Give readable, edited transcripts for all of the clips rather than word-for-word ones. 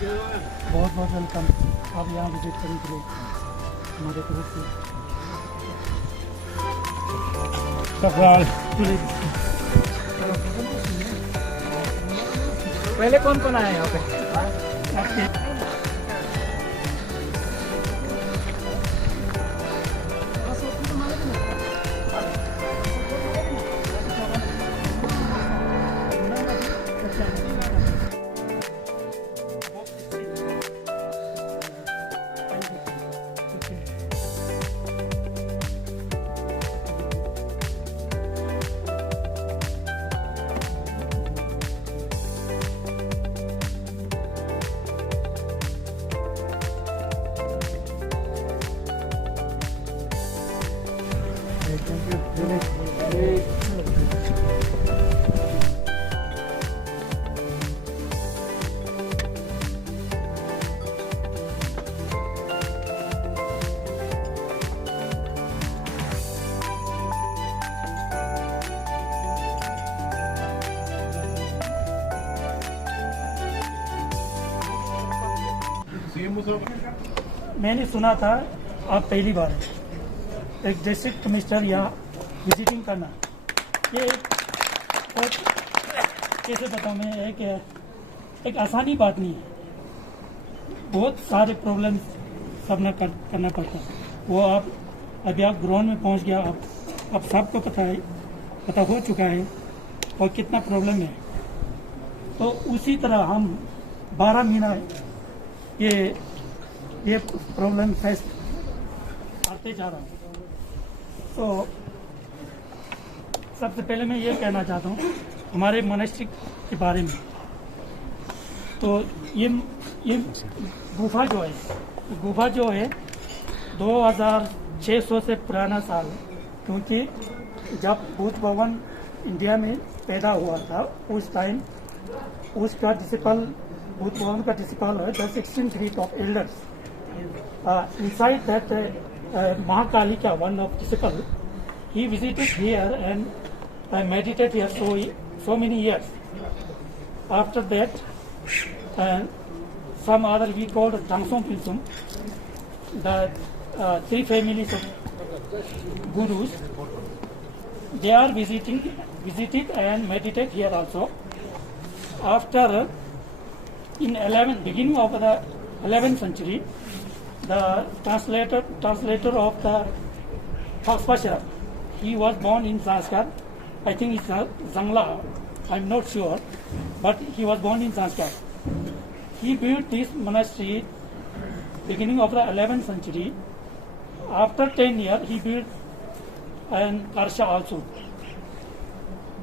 बहुत बहुत वेलकम। आप यहाँ विजिट करने के लिए हमारे तरफ से पहले कौन कौन आया यहाँ पे? आपके मैंने सुना था आप पहली बार हैं एक डिस्ट्रिक्ट कमिश्नर यहाँ विजिटिंग करना, ये बहुत कैसे बताऊँ मैं, एक आसानी बात नहीं है। बहुत सारे प्रॉब्लम सबने करना पड़ता है। वो आप अभी आप ग्राउंड में पहुँच गया, आप सबको पता हो चुका है और कितना प्रॉब्लम है। तो उसी तरह हम 12 महीना ये प्रॉब्लम फेस करते जा रहा हूँ। तो सबसे पहले मैं ये कहना चाहता हूँ हमारे मोनेस्ट्री के बारे में। तो ये गुफा जो है 2600 से पुराना साल, क्योंकि जब बुद्ध भगवान इंडिया में पैदा हुआ था उस टाइम उसका डिसिपल बुद्ध भगवान का डिसिपल है the 16th group of elders. Inside that Mahakalika, one of disciple, he visited here and meditated here so many years. After that, some other we called Tangsong Pilsum, the 3 families of gurus, they are visited and meditate here also. After beginning of the 11th century, the translator of the Foxbasha, he was born in Zanskar. I think it's Zangla, I'm not sure, but he was born in Zanskar. He built this monastery beginning of the 11th century. After 10 years, he built an Karsha also.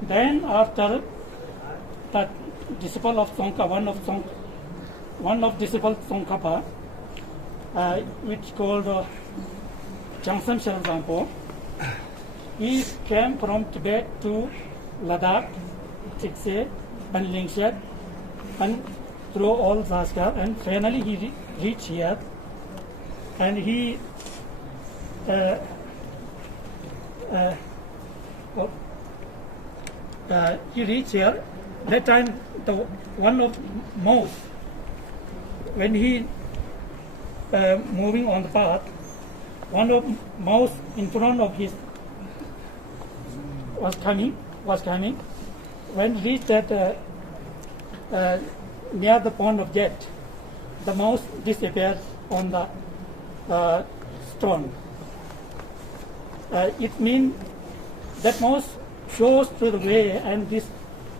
Then after the disciple of Tsongkhapa, one of disciple Tsongkhapa, which called Changsam Sheral Rampo, he came from Tibet to Ladakh, Chikse and Lingshet, and through all Zanskar, and finally he reached here, and he reached here. That time, one of mouse, when he moving on the path, one of mouse in front of his was coming. When reached that near the pond of Jet, the mouse disappeared on the stone. It means that mouse shows through the way and this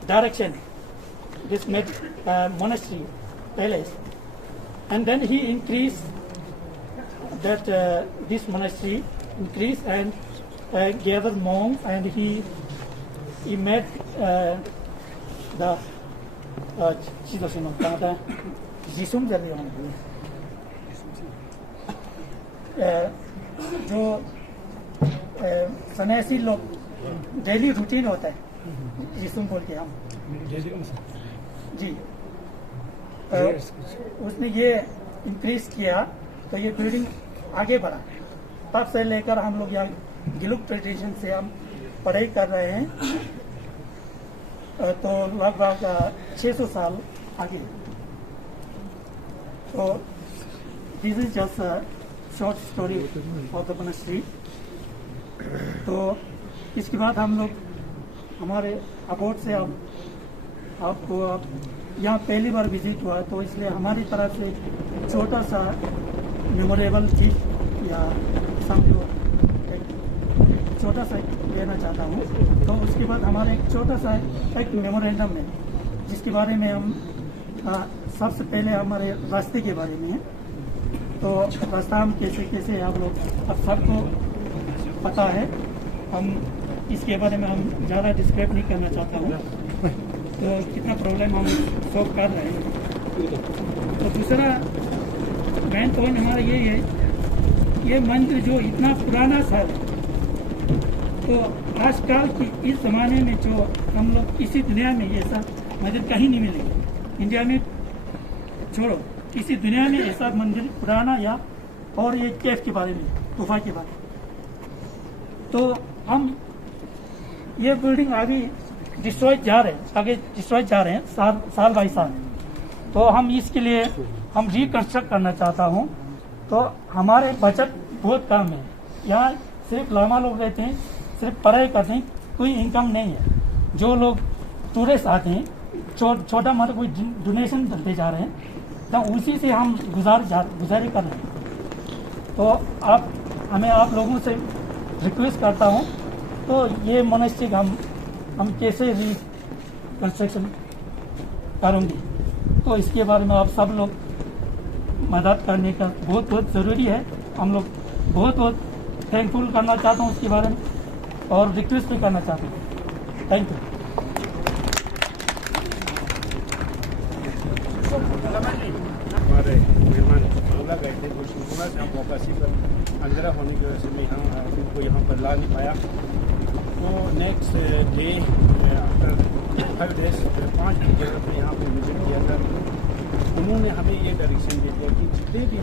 direction, this monastery palace, and then he increased that this monastery increased and gathered monks, and he made the जो सन्यासी लोग daily routine होता है जिसम बोलते हैं हम जी, उसने ये इंक्रीज किया तो ये बिल्डिंग आगे बढ़ा। तब से लेकर हम लोग यहाँ गिलुक ट्रेडिशन से हम पढ़ाई कर रहे हैं, तो लगभग 600 साल आगे। So this is just a short story of the monastery. तो इसके बाद हम लोग हमारे अबोट से अब आपको यहाँ पहली बार विजिट हुआ, तो इसलिए हमारी तरफ से छोटा सा मेमोरेबल चीज़ या समझो एक छोटा सा लेना चाहता हूँ। तो उसके बाद हमारा एक छोटा सा एक मेमोरेंडम है जिसके बारे में हम सबसे पहले हमारे रास्ते के बारे में है। तो रास्ता हम कैसे कैसे आप लोग अब सबको पता है, हम इसके बारे में हम ज़्यादा डिस्क्राइब नहीं करना चाहता हूँ। तो कितना प्रॉब्लम हम सॉल्व कर रहे हैं। तो दूसरा मेन पॉइंट हमारा ये है, ये मंदिर जो इतना पुराना सा है, तो आजकल की इस ज़माने में जो हम लोग इसी दुनिया में ये ऐसा मंदिर कहीं नहीं मिलेगा। इंडिया में छोड़ो, इसी दुनिया में ऐसा मंदिर पुराना या और ये केफ के बारे में, गुफा के बारे में। तो हम ये बिल्डिंग आगे डिस्ट्रॉय जा रहे हैं, आगे डिस्ट्रॉय जा रहे हैं साल बाई साल। तो हम इसके लिए हम रिकंस्ट्रक्ट करना चाहता हूँ। तो हमारे बजट बहुत कम है, यहाँ सिर्फ लामा लोग रहते हैं, सिर्फ पढ़ाई करते हैं, कोई इनकम नहीं है। जो लोग टूरिस्ट आते हैं छोटा मोटा कोई डोनेशन दे जा रहे हैं, तो उसी से हम गुजारे कर रहे हैं। तो आप लोगों से रिक्वेस्ट करता हूँ, तो ये मोनेस्ट्री हम कैसे रिकंस्ट्रक्शन करूँगी, तो इसके बारे में आप सब लोग मदद करने का बहुत बहुत ज़रूरी है। हम लोग बहुत थैंकफुल करना चाहता हूँ उसके बारे में, और रिक्वेस्ट भी करना चाहता हूँ। Thank you. हमारे मेहमान बांग्ला गए थे, कुछ थोड़ा सा वापसी पर अंधेरा होने की वजह से मैं उनको यहाँ पर ला नहीं पाया। तो नेक्स्ट डे आफ्टर 5 days 5 दिन के बाद यहाँ पर विजिट किया था। उन्होंने हमें ये डायरेक्शन दे दिया कि जितने भी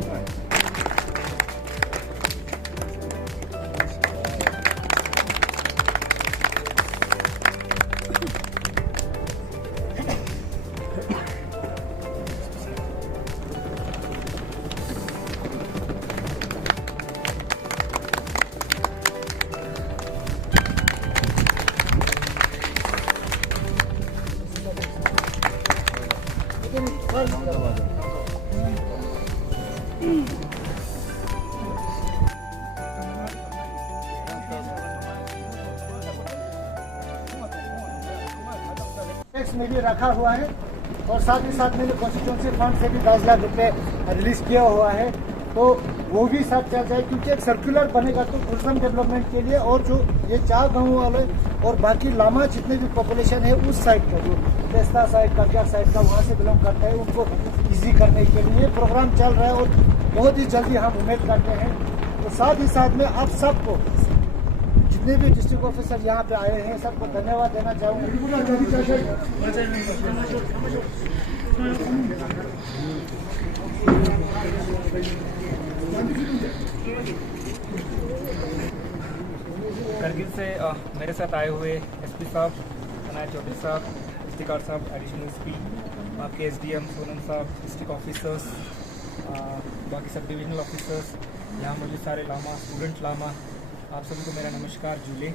टैक्स में भी रखा हुआ है, और साथ ही साथ मैंने कॉन्स्टिट्यूंसी फंड से भी 10 लाख रुपए रिलीज किया हुआ है। तो वो भी साथ चल जाए, क्योंकि एक सर्कुलर बनेगा तो टूरिज्म डेवलपमेंट के लिए, और जो ये 4 गाँव वाले और बाकी लामा जितने भी पॉपुलेशन है उस साइड का, जो पेस्ता साइड का, क्या साइड का वहाँ से बिलोंग करता है, उनको ईजी करने के लिए प्रोग्राम चल रहा है, और बहुत ही जल्दी हम उम्मीद करते हैं। तो साथ ही साथ में आप सबको, जितने भी डिस्ट्रिक्ट ऑफिसर यहाँ पे आए हैं, सबको धन्यवाद देना करगिल से मेरे साथ आए हुए एसपी साहब, अनायत चौधरी साहब, इफ्तिकार साहब एडिशनल एसपी, आपके एसडीएम सोनम साहब, डिस्ट्रिक्ट ऑफिसर्स, बाकी सब डिविजनल ऑफिसर्स, यहाँ मौजूद सारे लामा, स्टूडेंट लामा, आप सभी को मेरा नमस्कार जुले।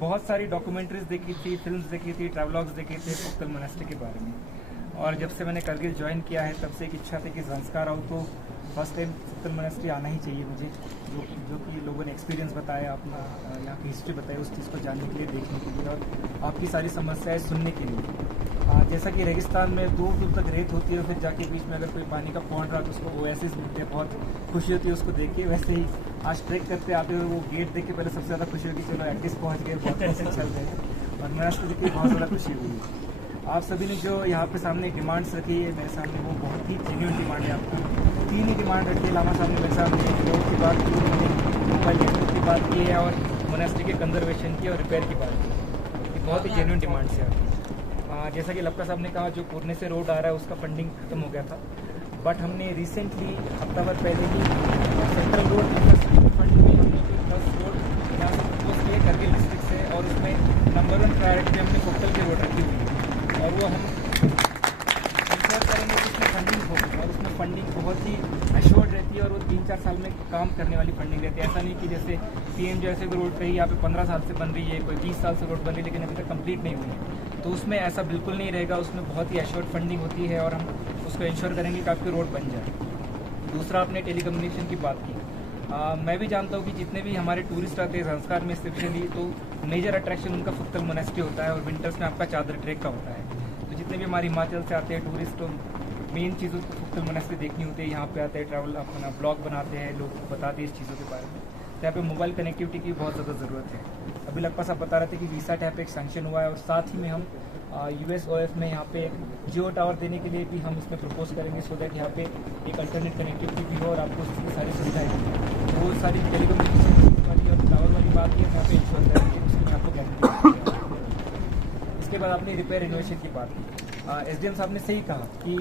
बहुत सारी डॉक्यूमेंट्रीज देखी थी, फिल्म्स देखी थी, ट्रैवलॉग्स देखे थे फुक्तल मोनास्ट्री के बारे में, और जब से मैंने करगिल ज्वाइन किया है तब से एक इच्छा थी कि ज़ंस्कार आऊँ, तो फर्स्ट टाइम फुक्तल मोनास्ट्री आना ही चाहिए मुझे। जो कि लोगों ने एक्सपीरियंस बताया, अपना यहाँ की हिस्ट्री बताई, उस चीज़ को जानने के लिए, देखने के लिए, और आपकी सारी समस्याएं सुनने के लिए। जैसा कि रेगिस्तान में दूर दूर तक रेत होती है, फिर जाके बीच में अगर कोई पानी का पॉइंट रहा तो उसको ओएसिस मिलते हैं, बहुत खुशी होती है उसको देख के। वैसे ही आज ट्रैक करते आते हुए वो गेट देख के पहले सबसे ज़्यादा खुशी होगी, चलो एटलीस्ट पहुँच गए, बहुत ऐसे चल रहे हैं, और मोनास्ट्री देख के बहुत ज़्यादा खुशी हुई। आप सभी ने जो यहाँ पे सामने डिमांड्स रखी है मेरे सामने, वो बहुत ही जेन्युइन डिमांड है। आपकी 3 ही डिमांड रखी है लामा साहब ने मेरे सामने, रोड की बात की, मोबाइल की बात की है, और मोनास्ट्री के कंजर्वेशन की और रिपेयर की बात की। बहुत ही जेन्युइन डिमांड्स है आपकी। जैसा कि लपका साहब ने कहा, जो पुरने से रोड आ रहा है उसका फंडिंग खत्म हो गया था, बट हमने रिसेंटली हफ्ता भर पहले ही सेंट्रल रोड फंड में हमने 10 रोड यहाँ से प्रपोज किए करगिल डिस्ट्रिक्ट से, और उसमें नंबर 1 प्रायोरिटी हमने फुक्तल की रोड रखी हुई है, और वो हम 3-4 साल में काम करने वाली फंडिंग रहती है। ऐसा नहीं कि जैसे पीएम जैसे रोड कहीं यहाँ पे 15 साल से बन रही है, कोई 20 साल से रोड बन रही है लेकिन अभी तक कंप्लीट नहीं हुई है, तो उसमें ऐसा बिल्कुल नहीं रहेगा। उसमें बहुत ही एश्योर्ड फंडिंग होती है और हम उसको इंश्योर करेंगे कि आपकी रोड बन जाए। दूसरा, आपने टेलीकम्युनिकेशन की बात की। मैं भी जानता हूँ कि जितने भी हमारे टूरिस्ट आते हैं संस्कार में स्पेशली, तो मेजर अट्रैक्शन उनका फुक्तल मोनेस्ट्री होता है और विंटर्स में आपका चादर ट्रेक का होता है। तो जितने भी हमारे हिमाचल से आते हैं टूरिस्ट, तो मेन चीज़ उसको फुक्तल मोनेस्ट्री देखनी होती है। यहाँ पे आते हैं, ट्रैवल अपना ब्लॉग बनाते हैं, लोग बताते हैं इस चीज़ों के बारे में। तो यहाँ पे मोबाइल कनेक्टिविटी की बहुत ज़्यादा ज़रूरत है। अभी लगभग आप बता रहे थे कि वीसा टैप एक सैंक्शन हुआ है और साथ ही में हम USOF में यहाँ पे जियो टावर देने के लिए भी हम इसमें प्रपोज करेंगे, सो दैट यहाँ पे एक अल्टरनेट कनेक्टिविटी भी हो और आपको उसकी सारी सुविधाएं मिलें। वो सारी टेलीकम्युनिकेशन वाली और टावर वाली बात है, यहाँ पे इंश्योर करेंगे, उसकी मैं आपको गारंटी। इसके बाद आपने रिपेयर इनोवेशन की बात की। SDM साहब ने सही कहा कि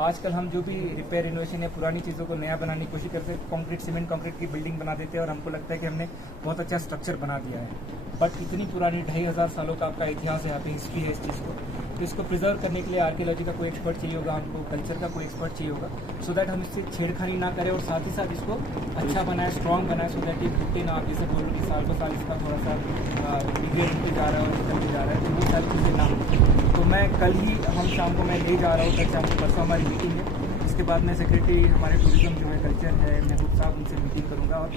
आजकल हम जो भी रिपेयर इनोवेशन या पुरानी चीज़ों को नया बनाने की कोशिश करते हैं, कंक्रीट सीमेंट कंक्रीट की बिल्डिंग बना देते हैं और हमको लगता है कि हमने बहुत अच्छा स्ट्रक्चर बना दिया है। बट इतनी पुरानी 2500 सालों का आपका इतिहास है, यहाँ पे हिस्ट्री है इस चीज़ को, तो इसको प्रिजर्व करने के लिए आर्कियोलॉजी का कोई एक्सपर्ट चाहिए होगा, हमको कल्चर का कोई एक्सपर्ट चाहिए होगा, सो दैट हम इससे छेड़खानी ना करें और साथ ही साथ इसको अच्छा बनाए, स्ट्रॉन्ग बनाए, सो दैट ये टूटे ना। आप जैसे बोल रहे कि साल ब साल इसका थोड़ा सा डिग्रेड होते जा रहा है और निकलते जा रहा है, तो वो सारी चीज़ें ना हो। तो मैं कल ही, हम शाम को मैं ले जा रहा हूँ, कल शाम को परसों हमारी मीटिंग है। इसके बाद मैं सेक्रेटरी हमारे टूरिज्म जो है, कल्चर है, महबूब साहब, उनसे मीटिंग करूंगा और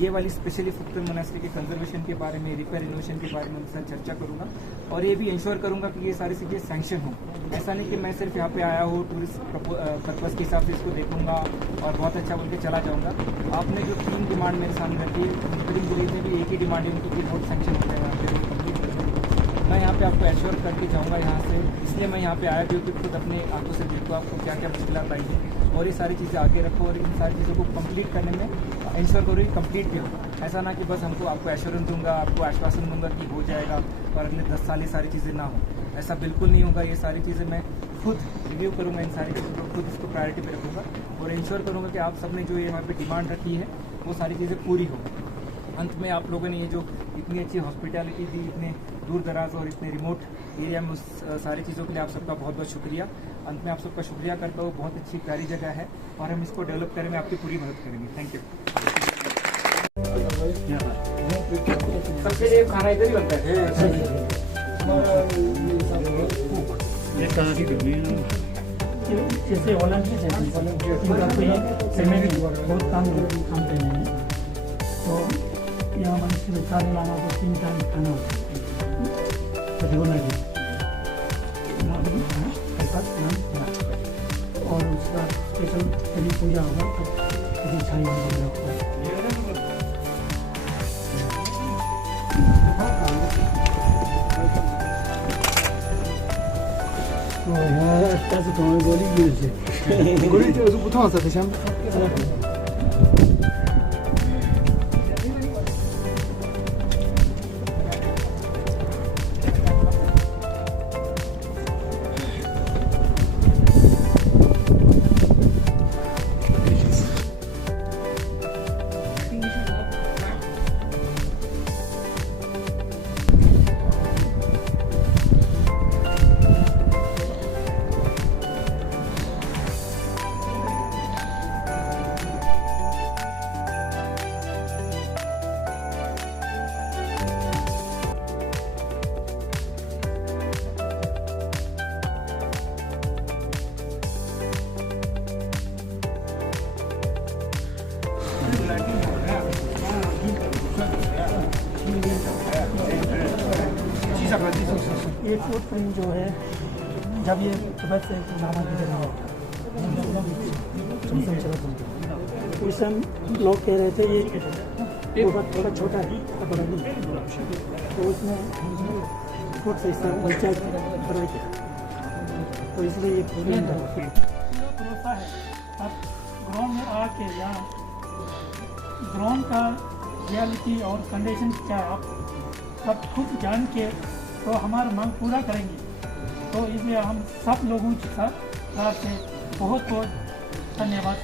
ये वाली स्पेशली फुक्तल मोनेस्ट्री के कंजर्वेशन के बारे में, रिपेयर इनोवेशन के बारे में उनके साथ चर्चा करूंगा और ये भी इंश्योर करूंगा कि ये सारी चीज़ें सैंक्शन हो। ऐसा नहीं कि मैं सिर्फ यहाँ पे आया हूँ टूरिस्ट पर्पज़ के हिसाब से इसको देखूंगा और बहुत अच्छा बोल के चला जाऊँगा। आपने जो 3 डिमांड मेरे सामने रखी है, मुख्तलिफ जिले में भी एक ही डिमांड है उनकी, रोड सैंक्शन हो जाएगा, यहाँ पे कंप्लीट कर देंगे। मैं यहाँ पे आपको एश्योर करके जाऊँगा यहाँ से, इसलिए मैं यहाँ पे आया भी हूँ कि खुद अपने आंखों से देखो आपको क्या क्या मुश्किलात आई हैं और ये सारी चीज़ें आगे रखो और इन सारी चीज़ों को कंप्लीट करने में इंश्योर करो कि कंप्लीट भी हो। ऐसा ना कि बस आपको एश्योरेंस दूंगा, आपको आश्वासन दूंगा कि हो जाएगा और अगले 10 साल ये सारी चीज़ें ना हो, ऐसा बिल्कुल नहीं होगा। ये सारी चीज़ें मैं खुद रिव्यू करूँगा, इन सारी चीज़ों को खुद इसको प्रायोरिटी पे रखूँगा और इंश्योर करूँगा कि आप सबने जो ये यहाँ पे डिमांड रखी है वो सारी चीज़ें पूरी हो। अंत में आप लोगों ने ये जो इतनी अच्छी हॉस्पिटैलिटी दी, इतने दूर दराज और इतने रिमोट एरिया में, उस सारी चीज़ों के लिए आप सबका बहुत बहुत शुक्रिया। अंत में आप सबका शुक्रिया करता हूँ। बहुत अच्छी प्यारी जगह है और हम इसको डेवलप करने में आपकी पूरी मदद करेंगे। Thank you. सबके लिए खाना इधर ही बनता है। जैसे वॉलंटियर्स हैं, बहुत काम करते हैं, तो यहाँ मनुष्य सारे लाना को 3 टाइम खाना होता है और उसका स्पेशल कभी पूजा होगा तो कभी छाई होगा।但是同一个领域的，我的就是不同的想法。ये फुटप्रिंट जो है, जब ये सुबह से नामा की जगह उस समय लोग कह रहे थे ये थोड़ा छोटा है, बड़ा नहीं, तो उसमें फुट से बच्चा बड़ा किया, तो इसलिए ये भरोसा है। अब ग्राउंड में आके यहाँ ग्राउंड का रियलिटी और कंडीशन क्या है आप सब खुद जान के तो हमारा मांग पूरा करेंगे। तो इसलिए हम सब लोगों के साथ से बहुत बहुत धन्यवाद।